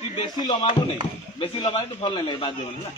তুই বেশি লমাবু নেই বেশি লমালে তো ভাল নাই লাগে বাদ দেবনি না